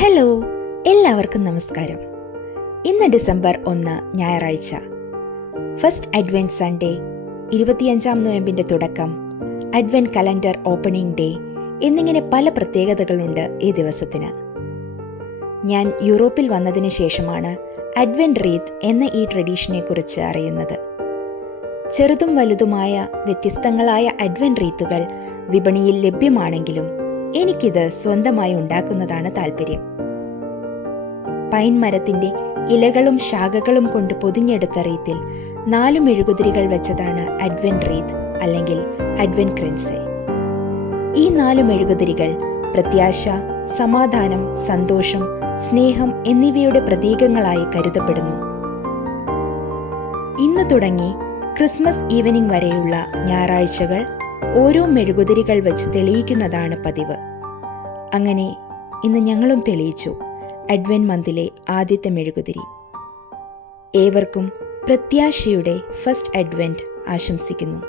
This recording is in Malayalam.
ഹലോ, എല്ലാവർക്കും നമസ്കാരം. ഇന്ന് ഡിസംബർ 1 ഞായറാഴ്ച. ഫസ്റ്റ് അഡ്വെന്റ് സൺഡേ, 25 നോയമ്പിന്റെ തുടക്കം, അഡ്വെന്റ് കലണ്ടർ ഓപ്പണിംഗ് ഡേ എന്നിങ്ങനെ പല പ്രത്യേകതകളുണ്ട് ഈ ദിവസത്തിന്. ഞാൻ യൂറോപ്പിൽ വന്നതിന് ശേഷമാണ് അഡ്വെന്റ് റീത്ത് എന്ന ഈ ട്രഡീഷനെ കുറിച്ച് അറിയുന്നത്. ചെറുതും വലുതുമായ വ്യത്യസ്തങ്ങളായ അഡ്വെന്റ് റീത്തുകൾ വിപണിയിൽ ലഭ്യമാണെങ്കിലും എനിക്കിത് സ്വന്തമായി ഉണ്ടാക്കുന്നതാണ് താല്പര്യം. പൈൻ മരത്തിന്റെ ഇലകളും ശാഖകളും കൊണ്ട് പൊതിഞ്ഞെടുത്ത റീത്തിൽ 4 മെഴുകുതിരികൾ വെച്ചതാണ് അഡ്വെന്റ് റീത്ത് അല്ലെങ്കിൽ അഡ്വെന്റ് ക്രിൻസെ. ഈ 4 മെഴുകുതിരികൾ പ്രത്യാശ, സമാധാനം, സന്തോഷം, സ്നേഹം എന്നിവയുടെ പ്രതീകങ്ങളായി കരുതപ്പെടുന്നു. ഇന്ന് തുടങ്ങി ക്രിസ്മസ് ഈവനിംഗ് വരെയുള്ള ഞായറാഴ്ചകൾ ഓരോ മെഴുകുതിരികൾ വെച്ച് തെളിയിക്കുന്നതാണ് പതിവ്. അങ്ങനെ ഇന്ന് ഞങ്ങളും തെളിയിച്ചു അഡ്വെന്റ് മന്തിലെ ആദ്യത്തെ മെഴുകുതിരി. ഏവർക്കും പ്രത്യാശയുടെ ഫസ്റ്റ് അഡ്വെന്റ് ആശംസിക്കുന്നു.